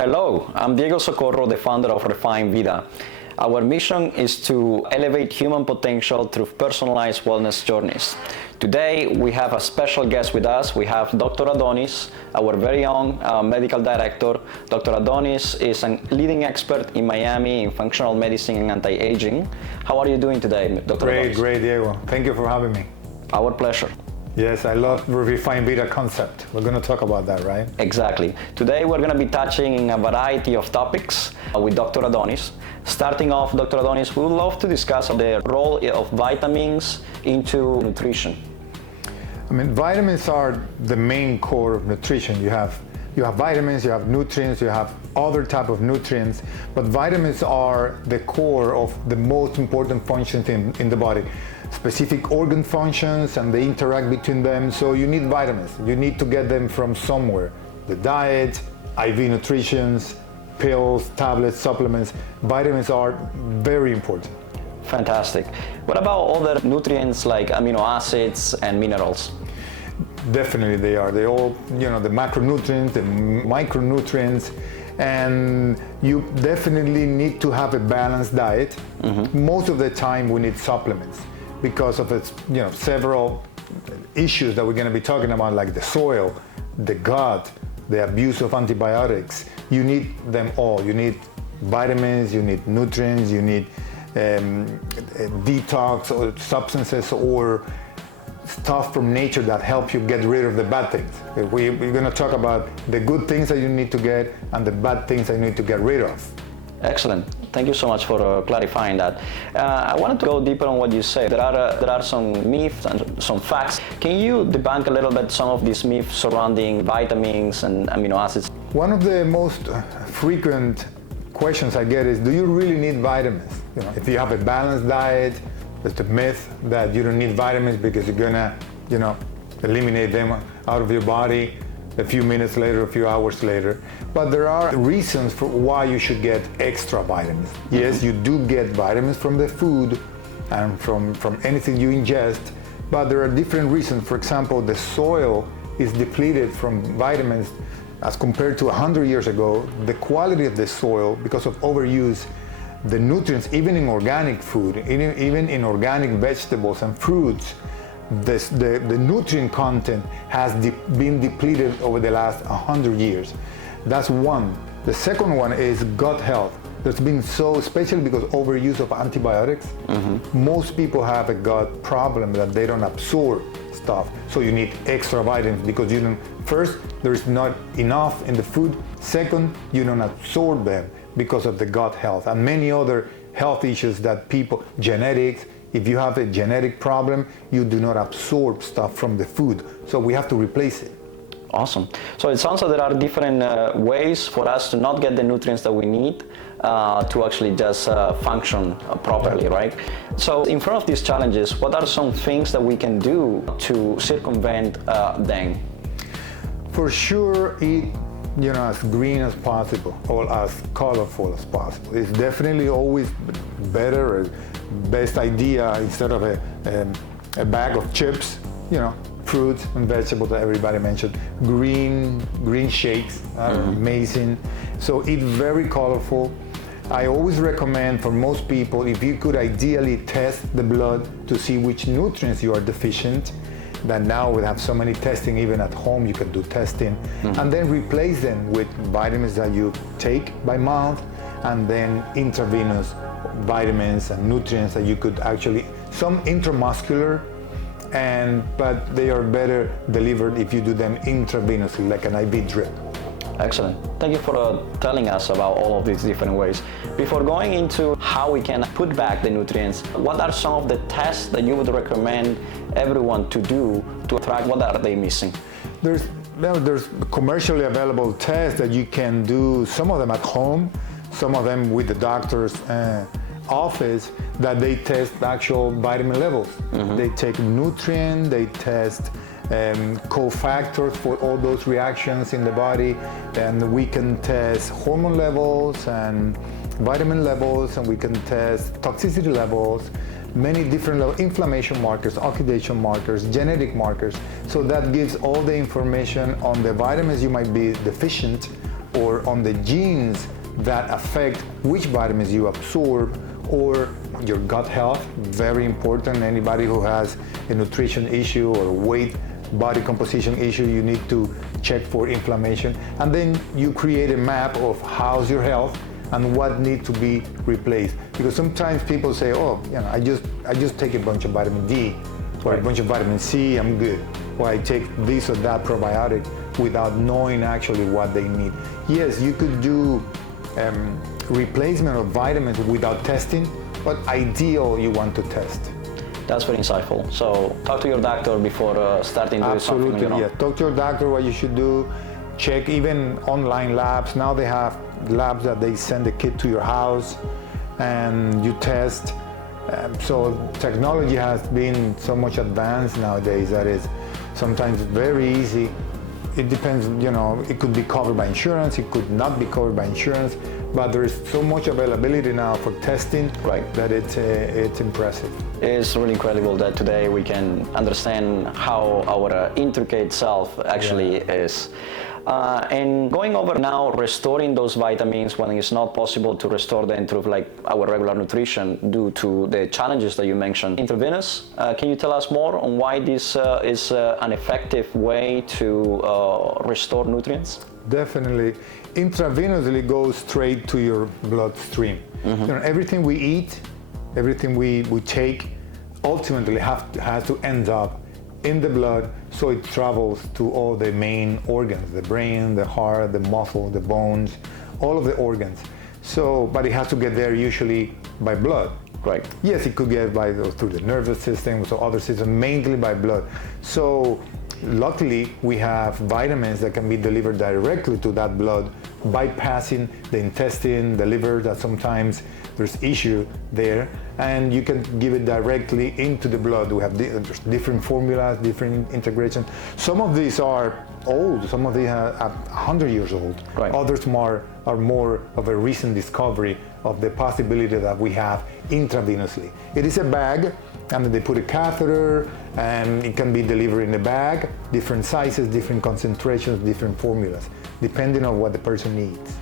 Hello, I'm Diego Socorro, the founder of Vida. Our mission is to elevate human potential through personalized wellness journeys. Today, we have a special guest with us. We have Dr. Adonis, our very own medical director. Dr. Adonis is a leading expert in Miami in functional medicine and anti-aging. How are you doing today, Dr. Adonis? Great, Diego. Thank you for having me. Our pleasure. Yes, I love the refined Vida concept. We're going to talk about that, right? Exactly. Today we're going to be touching a variety of topics with Dr. Adonis. Starting off, Dr. Adonis, we would love to discuss the role of vitamins into nutrition. I mean, vitamins are the main core of nutrition. You have vitamins, you have nutrients, you have other type of nutrients, but vitamins are the core of the most important functions in the body. Specific organ functions, and they interact between them, so you need vitamins. You need to get them from somewhere. The diet, IV nutritions, pills, tablets, supplements. Vitamins are very important. Fantastic. What about other nutrients like amino acids and minerals? Definitely they are. They all, the macronutrients, the micronutrients, and you definitely need to have a balanced diet. Mm-hmm. Most of the time we need supplements because of its, several issues that we're going to be talking about, like the soil, the gut, the abuse of antibiotics. You need them all. You need vitamins, you need nutrients, you need detox or substances or stuff from nature that help you get rid of the bad things. We're going to talk about the good things that you need to get and the bad things that you need to get rid of. Excellent. Thank you so much for clarifying that. I wanted to go deeper on what you say. There are some myths and some facts. Can you debunk a little bit some of these myths surrounding vitamins and amino acids? One of the most frequent questions I get is, do you really need vitamins? If you have a balanced diet, there's the myth that you don't need vitamins because you're gonna, eliminate them out of your body a few minutes later, a few hours later. But there are reasons for why you should get extra vitamins. Mm-hmm. Yes, you do get vitamins from the food and from anything you ingest, but there are different reasons. For example, the soil is depleted from vitamins as compared to 100 years ago. The quality of the soil, because of overuse, the nutrients, even in organic food, even in organic vegetables and fruits, the nutrient content has been depleted over the last 100 years. That's one. The second one is gut health. There's been especially because overuse of antibiotics, mm-hmm. most people have a gut problem that they don't absorb stuff. So you need extra vitamins because first, there's not enough in the food. Second, you don't absorb them because of the gut health and many other health issues that genetics. If you have a genetic problem, you do not absorb stuff from the food. So we have to replace it. Awesome. So it sounds like there are different ways for us to not get the nutrients that we need to actually just function properly, right? So in front of these challenges, what are some things that we can do to circumvent them? For sure, eat as green as possible or as colorful as possible. It's definitely always better, best idea, instead of a bag of chips, fruits and vegetables that everybody mentioned. Green shakes are mm-hmm. amazing. So eat very colorful. I always recommend for most people, if you could ideally test the blood to see which nutrients you are deficient, that now we have so many testing, even at home you can do testing, mm-hmm. and then replace them with vitamins that you take by mouth, and then intravenous vitamins and nutrients that you could actually, some intramuscular, but they are better delivered if you do them intravenously, like an IV drip. Excellent. Thank you for telling us about all of these different ways. Before going into how we can put back the nutrients, what are some of the tests that you would recommend everyone to do to track what are they missing? There's commercially available tests that you can do, some of them at home, some of them with the doctor's office, that they test actual vitamin levels. Mm-hmm. They take nutrient, they test cofactors for all those reactions in the body, and we can test hormone levels and vitamin levels, and we can test toxicity levels, many different inflammation markers, oxidation markers, genetic markers. So that gives all the information on the vitamins you might be deficient or on the genes that affect which vitamins you absorb, or your gut health, very important. Anybody who has a nutrition issue or weight, body composition issue, you need to check for inflammation. And then you create a map of how's your health and what needs to be replaced. Because sometimes people say, oh, I just take a bunch of vitamin D or a bunch of vitamin C, I'm good. Or I take this or that probiotic without knowing actually what they need. Yes, you could do replacement of vitamins without testing, but ideal you want to test. That's very insightful. So talk to your doctor before starting doing something. Absolutely, yeah. Talk to your doctor what you should do. Check even online labs. Now they have labs that they send a kit to your house and you test. So technology has been so much advanced nowadays that it's sometimes very easy. It depends, it could be covered by insurance, it could not be covered by insurance, but there is so much availability now for testing that it's impressive. It's really incredible that today we can understand how our intricate self actually is. And going over now, restoring those vitamins when it's not possible to restore them through our regular nutrition due to the challenges that you mentioned. Intravenous, can you tell us more on why this is an effective way to restore nutrients? Definitely. Intravenously goes straight to your bloodstream. Everything we eat, everything we take, ultimately has to end up in the blood, so it travels to all the main organs, the brain, the heart, the muscle, the bones, all of the organs. But it has to get there usually by blood. Right. Yes, it could get through the nervous system, so other systems, mainly by blood. So luckily, we have vitamins that can be delivered directly to that blood, bypassing the intestine, the liver, that sometimes there's issue there, and you can give it directly into the blood. We have different formulas, different integrations. Some of these are old, some of these are 100 years old. Right. Others are more of a recent discovery of the possibility that we have intravenously. It is a bag, and they put a catheter, and it can be delivered in a bag, different sizes, different concentrations, different formulas, depending on what the person needs.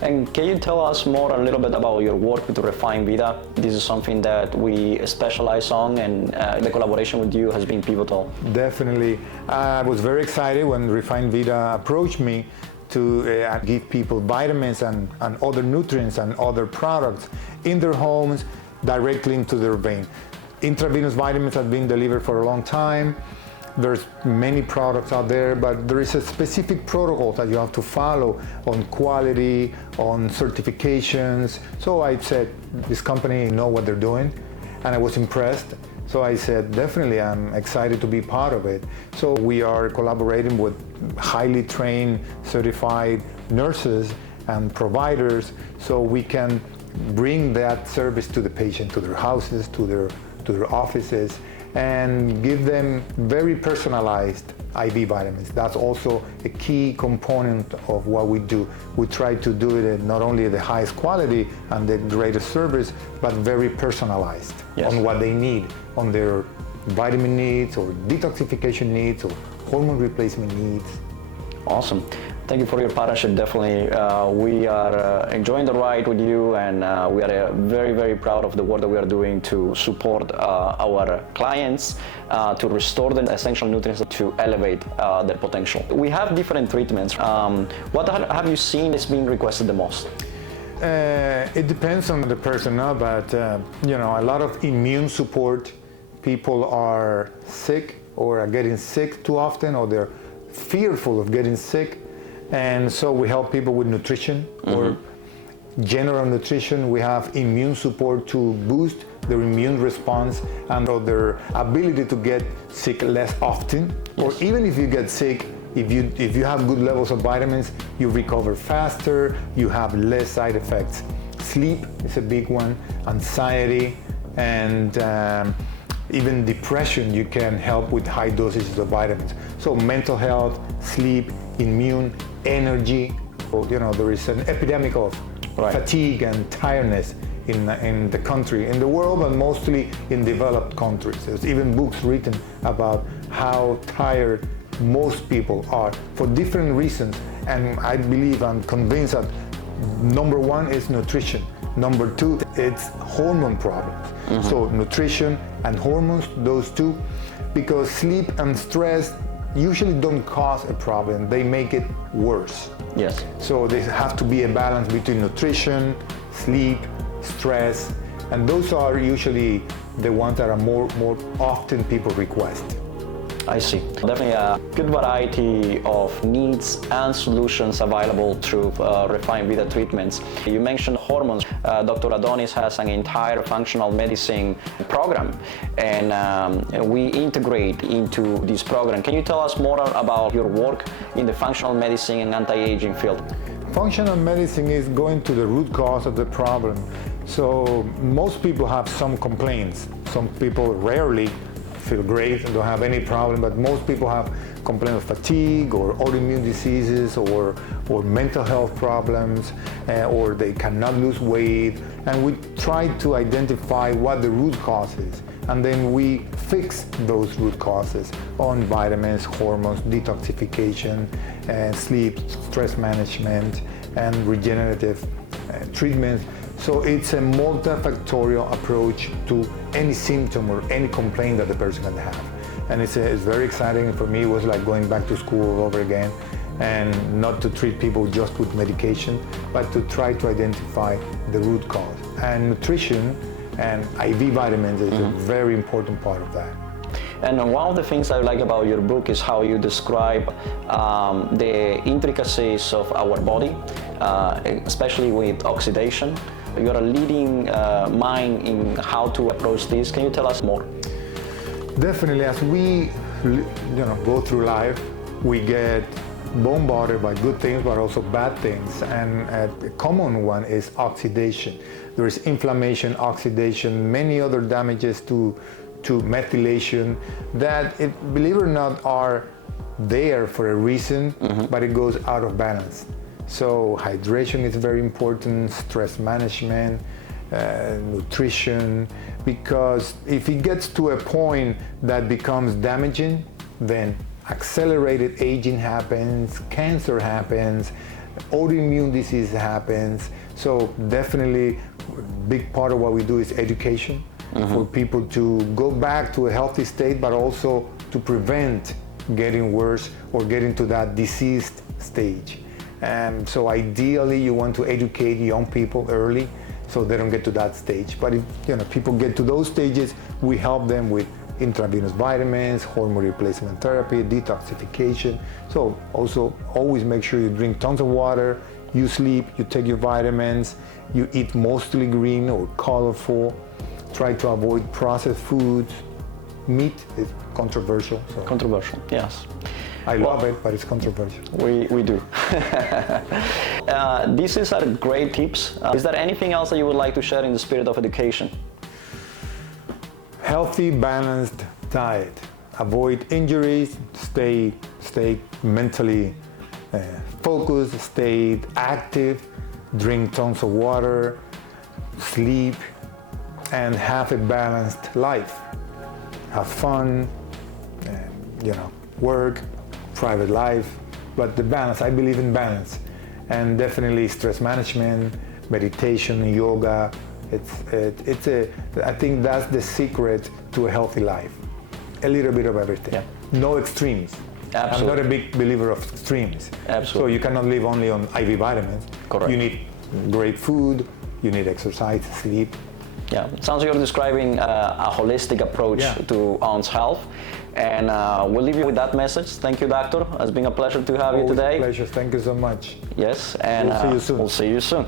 And can you tell us a little bit about your work with Refine Vida? This is something that we specialize on, and the collaboration with you has been pivotal. Definitely. I was very excited when Refine Vida approached me to give people vitamins and other nutrients and other products in their homes directly into their vein. Intravenous vitamins have been delivered for a long time. There's many products out there, but there is a specific protocol that you have to follow on quality, on certifications. So I said, this company knows what they're doing, and I was impressed. So I said, definitely, I'm excited to be part of it. So we are collaborating with highly trained, certified nurses and providers, so we can bring that service to the patient, to their houses, to their offices, and give them very personalized IV vitamins. That's also a key component of what we do. We try to do it at not only the highest quality and the greatest service, but very personalized on what they need, on their vitamin needs or detoxification needs or hormone replacement needs. Awesome. Thank you for your partnership. Definitely, we are enjoying the ride with you, and we are very, very proud of the work that we are doing to support our clients to restore the essential nutrients to elevate their potential. We have different treatments. What have you seen is being requested the most? It depends on the person, but a lot of immune support. People are sick or are getting sick too often, or they're fearful of getting sick. And so we help people with nutrition or general nutrition. We have immune support to boost their immune response and their ability to get sick less often. Or even if you get sick, if you have good levels of vitamins, you recover faster, you have less side effects. Sleep is a big one, anxiety, and even depression you can help with high dosages of vitamins. So mental health, sleep, immune, energy. There is an epidemic of fatigue and tiredness in the country, in the world, but mostly in developed countries. There's even books written about how tired most people are for different reasons. And I believe, I'm convinced that number one is nutrition. Number two, it's hormone problems. So nutrition and hormones, those two, because sleep and stress usually don't cause a problem, they make it worse. Yes. So there have to be a balance between nutrition, sleep, stress, and those are usually the ones that are more often people request. I see. Definitely a good variety of needs and solutions available through Refine Vida treatments. You mentioned hormones. Dr. Adonis has an entire functional medicine program, and we integrate into this program. Can you tell us more about your work in the functional medicine and anti-aging field? Functional medicine is going to the root cause of the problem. So most people have some complaints. Some people rarely feel great and don't have any problem, but most people have complaints of fatigue or autoimmune diseases or mental health problems, or they cannot lose weight, and we try to identify what the root cause is, and then we fix those root causes on vitamins, hormones, detoxification, and sleep, stress management, and regenerative treatments. So it's a multifactorial approach to any symptom or any complaint that the person can have. And it's very exciting. For me, it was like going back to school all over again, and not to treat people just with medication, but to try to identify the root cause. And nutrition and IV vitamins is a very important part of that. And one of the things I like about your book is how you describe the intricacies of our body, especially with oxidation. You're a leading mind in how to approach this. Can you tell us more? Definitely, as we go through life, we get bombarded by good things, but also bad things. And a common one is oxidation. There is inflammation, oxidation, many other damages to methylation that, believe it or not, are there for a reason, but it goes out of balance. So hydration is very important, stress management, nutrition, because if it gets to a point that becomes damaging, then accelerated aging happens, cancer happens, autoimmune disease happens. So definitely a big part of what we do is education for people to go back to a healthy state, but also to prevent getting worse or getting to that diseased stage. And so ideally you want to educate young people early so they don't get to that stage. But if people get to those stages, we help them with intravenous vitamins, hormone replacement therapy, detoxification. So also always make sure you drink tons of water, you sleep, you take your vitamins, you eat mostly green or colorful, try to avoid processed foods. Meat is controversial. So. Controversial, yes. I love it, but it's controversial. We do. These are great tips. Is there anything else that you would like to share in the spirit of education? Healthy, balanced diet. Avoid injuries, stay mentally focused, stay active, drink tons of water, sleep, and have a balanced life. Have fun, work, private life, but the balance, I believe in balance. And definitely stress management, meditation, yoga, I think that's the secret to a healthy life. A little bit of everything. Yeah. No extremes. Absolutely. I'm not a big believer of extremes. Absolutely. So you cannot live only on IV vitamins. Correct. You need great food, you need exercise, sleep. Yeah, it sounds like you're describing a holistic approach to one's health. And we'll leave you with that message. Thank you, Doctor. It's been a pleasure to have you today. Pleasure. Thank you so much. Yes, and we'll see you soon. We'll see you soon.